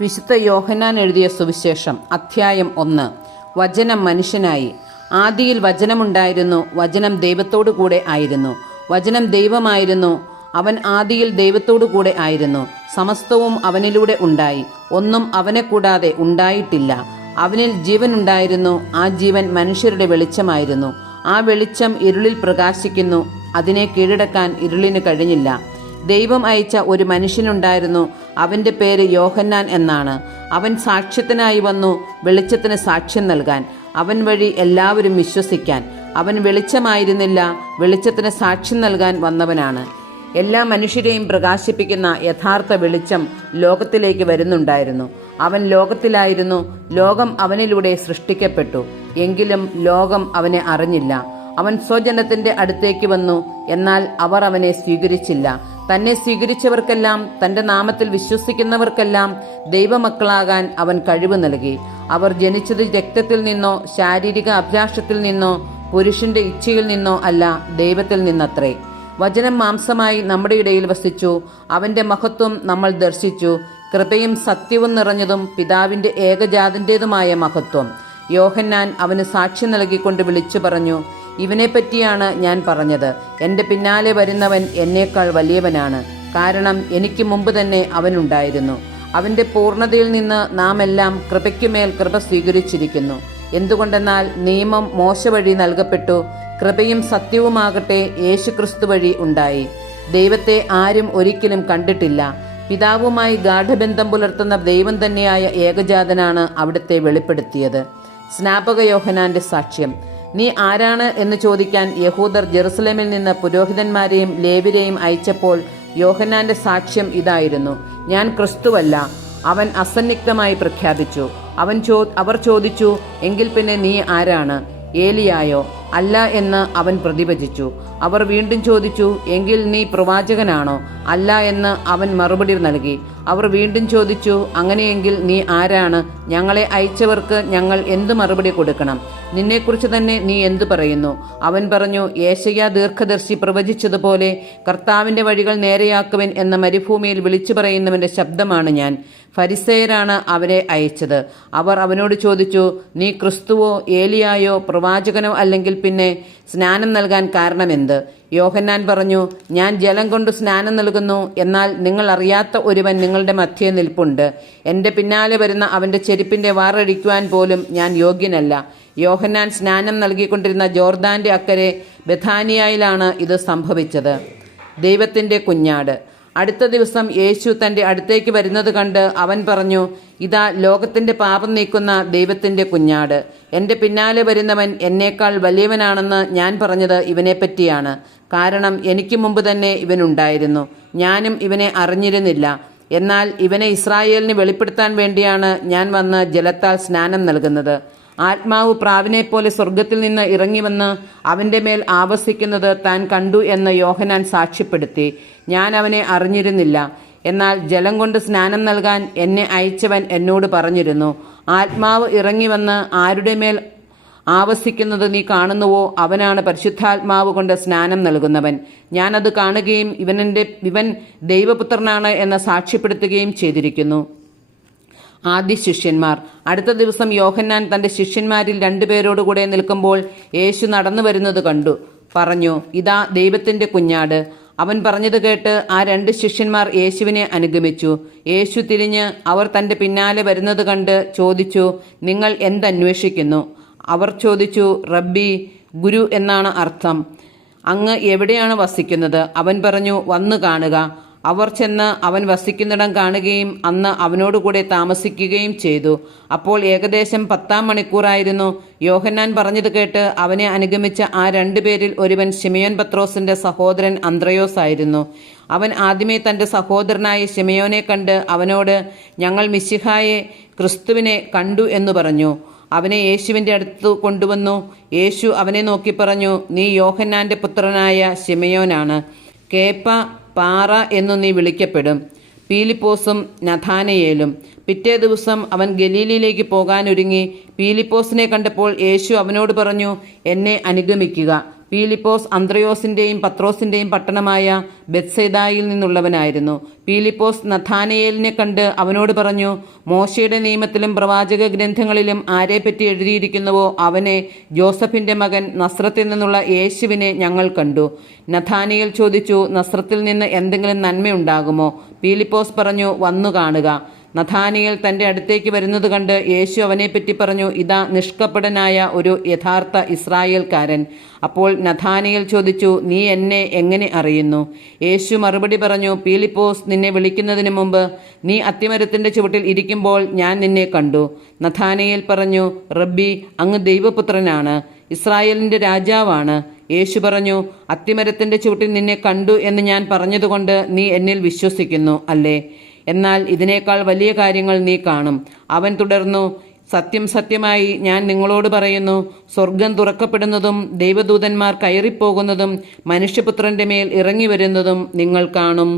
വിശുദ്ധ യോഹന്നാൻ എഴുതിയ സുവിശേഷം അധ്യായം 1. വചനം മനുഷ്യനായി. ആദിയിൽ വചനമുണ്ടായിരുന്നു, വചനം ദൈവത്തോടു കൂടെ ആയിരുന്നു, വചനം ദൈവമായിരുന്നു. അവൻ ആദിയിൽ ദൈവത്തോടു കൂടെ ആയിരുന്നു. സമസ്തവും അവനിലൂടെ ഉണ്ടായി, ഒന്നും അവനെ കൂടാതെ ഉണ്ടായിട്ടില്ല. അവനിൽ ജീവൻ ഉണ്ടായിരുന്നു, ആ ജീവൻ മനുഷ്യരുടെ വെളിച്ചമായിരുന്നു. ആ വെളിച്ചം ഇരുളിൽ പ്രകാശിക്കുന്നു, അതിനെ കീഴടക്കാൻ ഇരുളിന് കഴിഞ്ഞില്ല. ദൈവം അയച്ച ഒരു മനുഷ്യനുണ്ടായിരുന്നു, അവൻ്റെ പേര് യോഹന്നാൻ എന്നാണ്. അവൻ സാക്ഷ്യത്തിനായി വന്നു, വെളിച്ചത്തിന് സാക്ഷ്യം നൽകാൻ, അവൻ വഴി എല്ലാവരും വിശ്വസിക്കാൻ. അവൻ വെളിച്ചമായിരുന്നില്ല, വെളിച്ചത്തിന് സാക്ഷ്യം നൽകാൻ വന്നവനാണ്. എല്ലാ മനുഷ്യരെയും പ്രകാശിപ്പിക്കുന്ന യഥാർത്ഥ വെളിച്ചം ലോകത്തിലേക്ക് വരുന്നുണ്ടായിരുന്നു. അവൻ ലോകത്തിലായിരുന്നു, ലോകം അവനിലൂടെ സൃഷ്ടിക്കപ്പെട്ടു, എങ്കിലും ലോകം അവനെ അറിഞ്ഞില്ല. അവൻ സ്വജനത്തിന്റെ അടുത്തേക്ക് വന്നു, എന്നാൽ അവർ അവനെ സ്വീകരിച്ചില്ല. തന്നെ സ്വീകരിച്ചവർക്കെല്ലാം, തന്റെ നാമത്തിൽ വിശ്വസിക്കുന്നവർക്കെല്ലാം ദൈവമക്കളാകാൻ അവൻ കഴിവ് നൽകി. അവർ ജനിച്ചത് രക്തത്തിൽ നിന്നോ ശാരീരിക അഭിലാഷത്തിൽ നിന്നോ പുരുഷന്റെ ഇച്ഛയിൽ നിന്നോ അല്ല, ദൈവത്തിൽ നിന്നത്രേ. വചനം മാംസമായി നമ്മുടെ ഇടയിൽ വസിച്ചു, അവന്റെ മഹത്വം നമ്മൾ ദർശിച്ചു. കൃപയും സത്യവും നിറഞ്ഞതും പിതാവിന്റെ ഏകജാതന്റേതുമായ മഹത്വം. യോഹന്നാൻ അവന് സാക്ഷ്യം നൽകിക്കൊണ്ട് വിളിച്ചു പറഞ്ഞു, ഇവനെപ്പറ്റിയാണ് ഞാൻ പറഞ്ഞത്. എൻ്റെ പിന്നാലെ വരുന്നവൻ എന്നേക്കാൾ വലിയവനാണ്, കാരണം എനിക്ക് മുമ്പ് തന്നെ അവനുണ്ടായിരുന്നു. അവൻ്റെ പൂർണ്ണതയിൽ നിന്ന് നാം എല്ലാം കൃപയ്ക്കുമേൽ കൃപ സ്വീകരിച്ചിരിക്കുന്നു. എന്തുകൊണ്ടെന്നാൽ നിയമം മോശ വഴി നൽകപ്പെട്ടു, കൃപയും സത്യവുമാകട്ടെ യേശുക്രിസ്തു വഴി ഉണ്ടായി. ദൈവത്തെ ആരും ഒരിക്കലും കണ്ടിട്ടില്ല. പിതാവുമായി ഗാഠബന്ധം പുലർത്തുന്ന ദൈവം തന്നെയായ ഏകജാതനാണ് അവിടുത്തെ വെളിപ്പെടുത്തിയത്. സ്നാപക യോഹന്നാന്റെ സാക്ഷ്യം. നീ ആരാണ് എന്ന് ചോദിക്കാൻ യഹൂദർ ജെറുസലേമിൽ നിന്ന് പുരോഹിതന്മാരെയും ലേവ്യരെയും അയച്ചപ്പോൾ യോഹന്നാന്റെ സാക്ഷ്യം ഇതായിരുന്നു, ഞാൻ ക്രിസ്തുവല്ല. അവൻ അസന്നിഗ്ധമായി പ്രഖ്യാപിച്ചു. അവർ ചോദിച്ചു, എങ്കിൽ പിന്നെ നീ ആരാണ്? ഏലിയായോ? അല്ല എന്ന് അവൻ പ്രതിവചിച്ചു. അവർ വീണ്ടും ചോദിച്ചു, എങ്കിൽ നീ പ്രവാചകനാണോ? അല്ല എന്ന് അവൻ മറുപടി നൽകി. അവർ വീണ്ടും ചോദിച്ചു, അങ്ങനെയെങ്കിൽ നീ ആരാണ്? ഞങ്ങളെ അയച്ചവർക്ക് ഞങ്ങൾ എന്ത് മറുപടി കൊടുക്കണം? നിന്നെക്കുറിച്ച് തന്നെ നീ എന്തു പറയുന്നു? അവൻ പറഞ്ഞു, യേശയ്യാ ദീർഘദർശി പ്രവചിച്ചതുപോലെ കർത്താവിൻ്റെ വഴികൾ നേരെയാക്കുവൻ എന്ന മരുഭൂമിയിൽ വിളിച്ചു പറയുന്നവൻ്റെ ശബ്ദമാണ് ഞാൻ. ഫരിസേയരാണ് അവരെ അയച്ചത്. അവർ അവനോട് ചോദിച്ചു, നീ ക്രിസ്തുവോ ഏലിയായോ പ്രവാചകനോ അല്ലെങ്കിൽ പിന്നെ സ്നാനം നൽകാൻ കാരണമെന്ത്? യോഹന്നാൻ പറഞ്ഞു, ഞാൻ ജലം കൊണ്ട് സ്നാനം നൽകുന്നു, എന്നാൽ നിങ്ങൾ അറിയാത്ത ഒരുവൻ നിങ്ങളുടെ മധ്യേ നിൽപ്പുണ്ട്. എൻ്റെ പിന്നാലെ വരുന്ന അവൻ്റെ ചെരുപ്പിൻ്റെ വാറഴിക്കുവാൻ പോലും ഞാൻ യോഗ്യനല്ല. യോഹന്നാൻ സ്നാനം നൽകിക്കൊണ്ടിരുന്ന ജോർദാൻ്റെ അക്കരെ ബഥാനിയയിലാണ് ഇത് സംഭവിച്ചത്. ദൈവത്തിൻ്റെ കുഞ്ഞാട്. അടുത്ത ദിവസം യേശു തൻ്റെ അടുത്തേക്ക് വരുന്നത് കണ്ട് അവൻ പറഞ്ഞു, ഇതാ ലോകത്തിൻ്റെ പാപം നീക്കുന്ന ദൈവത്തിൻ്റെ കുഞ്ഞാട്. എൻ്റെ പിന്നാലെ വരുന്നവൻ എന്നേക്കാൾ വലിയവനാണെന്ന് ഞാൻ പറഞ്ഞത് ഇവനെപ്പറ്റിയാണ്. കാരണം എനിക്ക് മുമ്പ് തന്നെ ഇവനുണ്ടായിരുന്നു, ഞാനും ഇവനെ അറിഞ്ഞിരുന്നില്ല. എന്നാൽ ഇവനെ ഇസ്രായേലിന് വെളിപ്പെടുത്താൻ വേണ്ടിയാണ് ഞാൻ വന്ന് ജലത്താൽ സ്നാനം നൽകുന്നത്. ആത്മാവ് പ്രാവിനെപ്പോലെ സ്വർഗത്തിൽ നിന്ന് ഇറങ്ങി വന്ന് അവൻ്റെ മേൽ ആവസിക്കുന്നത് താൻ കണ്ടു എന്ന് യോഹന്നാൻ സാക്ഷ്യപ്പെടുത്തി. ഞാൻ അവനെ അറിഞ്ഞിരുന്നില്ല, എന്നാൽ ജലം കൊണ്ട് സ്നാനം നൽകാൻ എന്നെ അയച്ചവൻ എന്നോട് പറഞ്ഞിരുന്നു, ആത്മാവ് ഇറങ്ങി വന്ന് ആരുടെ മേൽ ആവസിക്കുന്നത് നീ കാണുന്നുവോ, അവനാണ് പരിശുദ്ധാത്മാവ് കൊണ്ട് സ്നാനം നൽകുന്നവൻ. ഞാനത് കാണുകയും ഇവൻ ദൈവപുത്രനാണ് എന്ന് സാക്ഷ്യപ്പെടുത്തുകയും ചെയ്തിരിക്കുന്നു. ആദ്യ ശിഷ്യന്മാർ. അടുത്ത ദിവസം യോഹന്നാൻ തൻ്റെ ശിഷ്യന്മാരിൽ 2 പേരോടുകൂടെ നിൽക്കുമ്പോൾ യേശു നടന്നു വരുന്നത് കണ്ടു. പറഞ്ഞു, ഇതാ ദൈവത്തിൻ്റെ കുഞ്ഞാട്. അവൻ പറഞ്ഞത് കേട്ട് ആ 2 ശിഷ്യന്മാർ യേശുവിനെ അനുഗമിച്ചു. യേശു തിരിഞ്ഞ് അവർ തൻ്റെ പിന്നാലെ വരുന്നത് കണ്ട് ചോദിച്ചു, നിങ്ങൾ എന്തന്വേഷിക്കുന്നു? അവർ ചോദിച്ചു, റബ്ബി, ഗുരു എന്നാണ് അർത്ഥം. അങ്ങ് എവിടെയാണ് വസിക്കുന്നത്? അവൻ പറഞ്ഞു, വന്നു കാണുക. അവർ ചെന്ന് അവൻ വസിക്കുന്നിടം കാണുകയും അന്ന് അവനോടുകൂടെ താമസിക്കുകയും ചെയ്തു. അപ്പോൾ ഏകദേശം 10-ാം മണിക്കൂറായിരുന്നു. യോഹന്നാൻ പറഞ്ഞത് കേട്ട് അവനെ അനുഗമിച്ച ആ 2 പേരിൽ ഒരുവൻ ശിമയോൻ പത്രോസിന്റെ സഹോദരൻ അന്ത്രയോസ് ആയിരുന്നു. അവൻ ആദ്യമേ തൻ്റെ സഹോദരനായ ശിമയോനെ കണ്ട് അവനോട്, ഞങ്ങൾ മിശിഹായെ, ക്രിസ്തുവിനെ കണ്ടു എന്ന് പറഞ്ഞു. അവനെ യേശുവിൻ്റെ അടുത്ത് കൊണ്ടുവന്നു. യേശു അവനെ നോക്കി പറഞ്ഞു, നീ യോഹന്നാൻ്റെ പുത്രനായ ശിമയോനാണ്. കേപ്പ, പാറ എന്നു നീ വിളിക്കപ്പെടും. പീലിപ്പോസും നഥാനയേലും. പിറ്റേ ദിവസം അവൻ ഗലീലയിലേക്ക് പോകാനൊരുങ്ങി. പീലിപ്പോസിനെ കണ്ടപ്പോൾ യേശു അവനോട് പറഞ്ഞു, എന്നെ അനുഗമിക്കുക. പീലിപ്പോസ് അന്ത്രയോസിന്റെയും പത്രോസിന്റെയും പട്ടണമായ ബെത്സൈദായിൽ നിന്നുള്ളവനായിരുന്നു. പീലിപ്പോസ് നഥാനയേലിനെ കണ്ട് അവനോട് പറഞ്ഞു, മോശയുടെ നിയമത്തിലും പ്രവാചക ഗ്രന്ഥങ്ങളിലും ആരെപ്പറ്റി എഴുതിയിരിക്കുന്നുവോ അവനെ, ജോസഫിന്റെ മകൻ നസ്രത്തിൽ നിന്നുള്ള യേശുവിനെ ഞങ്ങൾ കണ്ടു. നഥാനയേൽ ചോദിച്ചു, നസ്രത്തിൽ നിന്ന് എന്തെങ്കിലും നന്മയുണ്ടാകുമോ? പീലിപ്പോസ് പറഞ്ഞു, വന്നു കാണുക. നഥാനിയേൽ തൻ്റെ അടുത്തേക്ക് വരുന്നത് കണ്ട് യേശു അവനെപ്പറ്റി പറഞ്ഞു, ഇതാ നിഷ്കപടനായ ഒരു യഥാർത്ഥ ഇസ്രായേൽക്കാരൻ. അപ്പോൾ നഥാനിയേൽ ചോദിച്ചു, നീ എന്നെ എങ്ങനെ അറിയുന്നു? യേശു മറുപടി പറഞ്ഞു, പീലിപ്പോസ് നിന്നെ വിളിക്കുന്നതിന് മുമ്പ് നീ അത്തിമരത്തിൻ്റെ ചുവട്ടിൽ ഇരിക്കുമ്പോൾ ഞാൻ നിന്നെ കണ്ടു. നഥാനിയേൽ പറഞ്ഞു, റബ്ബി, അങ്ങ് ദൈവപുത്രനാണ്, ഇസ്രായേലിൻ്റെ രാജാവാണ്. യേശു പറഞ്ഞു, അത്തിമരത്തിൻ്റെ ചുവട്ടിൽ നിന്നെ കണ്ടു എന്ന് ഞാൻ പറഞ്ഞതുകൊണ്ട് നീ എന്നിൽ വിശ്വസിക്കുന്നു അല്ലേ? എന്നാൽ ഇതിനേക്കാൾ വലിയ കാര്യങ്ങൾ നീ കാണും. അവൻ തുടർന്നു, സത്യം സത്യമായി ഞാൻ നിങ്ങളോട് പറയുന്നു, സ്വർഗം തുറക്കപ്പെടുന്നതും ദൈവദൂതന്മാർ കയറിപ്പോകുന്നതും മനുഷ്യപുത്രന്റെ മേൽ ഇറങ്ങി വരുന്നതും നിങ്ങൾ കാണും.